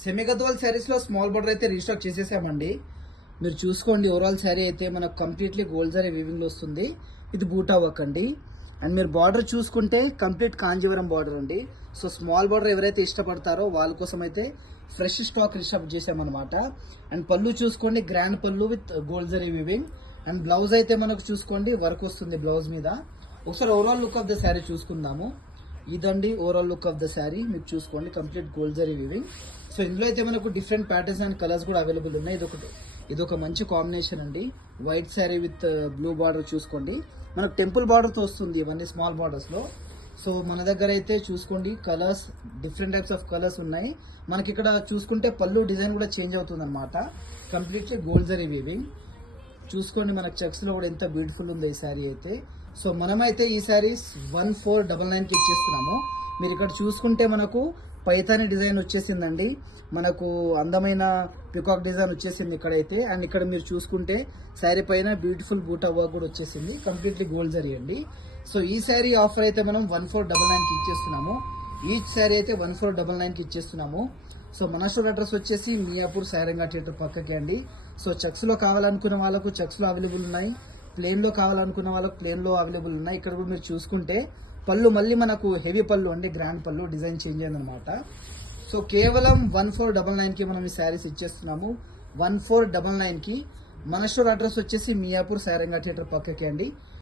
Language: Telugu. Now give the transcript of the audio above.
సెమీ గద్వాల్ శారీస్ లో స్మాల్ బార్డర్ అయితే రీస్టాక్ చేసేసామండి. మీరు చూసుకోండి, ఓవరాల్ శారీ అయితే మనకు కంప్లీట్లీ గోల్డ్ జరీ వీవింగ్ లో వస్తుంది. ఇది బూటా వర్క్ అండి. అండ్ మీరు బార్డర్ చూసుకుంటే కంప్లీట్ కాంజీవరం బార్డర్ అండి. సో స్మాల్ బార్డర్ ఎవరైతే ఇష్టపడతారో వాళ్ళ కోసం అయితే ఫ్రెష్ స్టాక్ రీస్టాక్ చేసామన్నమాట. అండ్ పళ్ళు చూసుకోండి, grand pallu with gold zari weaving. And blouse అయితే మనకు చూసుకోండి వర్క్ వస్తుంది బ్లౌజ్ మీద. ఒకసారి overall look of the sari చూసుకుందాము. ఇదండి overall look of the sari. మీరు చూసుకోండి, complete gold zari weaving. So ఇందులో అయితే మనకు డిఫరెంట్ ప్యాటర్న్స్ అండ్ కలర్స్ కూడా అవైలబుల్ ఉన్నాయి. ఇదొక మంచి కాంబినేషన్ అండి. White sari with blue border చూసుకోండి. మనకు టెంపుల్ బార్డర్తో వస్తుంది ఇవన్నీ స్మాల్ బార్డర్స్ లో. సో మన దగ్గర అయితే చూసుకోండి colours, different types of colours ఉన్నాయి. మనకి ఇక్కడ చూసుకుంటే పళ్ళు డిజైన్ కూడా చేంజ్ అవుతుంది అనమాట. Completely gold zari weaving. చూసుకోండి, మనకు చెక్స్ లో కూడా ఎంత బ్యూటిఫుల్ ఉంది ఈ శారీ అయితే. సో మనమైతే ఈ శారీస్ 1499కి ఇచ్చేస్తున్నాము. మీరు ఇక్కడ చూసుకుంటే మనకు పైతాని డిజైన్ వచ్చేసిందండి. మనకు అందమైన పికాక్ డిజైన్ వచ్చేసింది ఇక్కడైతే. అండ్ ఇక్కడ మీరు చూసుకుంటే శారీ పైన బ్యూటిఫుల్ బూటా వర్క్ కూడా వచ్చేసింది. కంప్లీట్లీ గోల్డ్ జరీ అండి. సో ఈ శారీ ఆఫర్ అయితే మనం 1499కి ఇచ్చేస్తున్నాము. ఈచ్ శారీ అయితే 1499కి ఇచ్చేస్తున్నాము. సో మన స్టోర్ అడ్రస్ వచ్చేసి మియాపూర్ సారంగా థియేటర్ పక్కకి అండి. సో చెక్స్ లో కావాలనుకున్న వాళ్ళకు చెక్స్ లో అవైలబుల్ ఉన్నాయి, ప్లేన్ లో కావాలనుకున్న వాళ్ళకు ప్లేన్ లో అవైలబుల్ ఉన్నాయి. ఇక్కడ కూడా మీరు చూసుకుంటే పళ్ళు మళ్ళీ మనకు హెవీ పళ్ళు అండి, గ్రాండ్ పళ్ళు, డిజైన్ చేంజ్ అయిందనమాట. సో కేవలం 1499కి మనం ఈ శారీస్ ఇచ్చేస్తున్నాము. 1499కి. మన స్టోర్ అడ్రస్ వచ్చేసి మియాపూర్ సారంగా థియేటర్ పక్కకి అండి.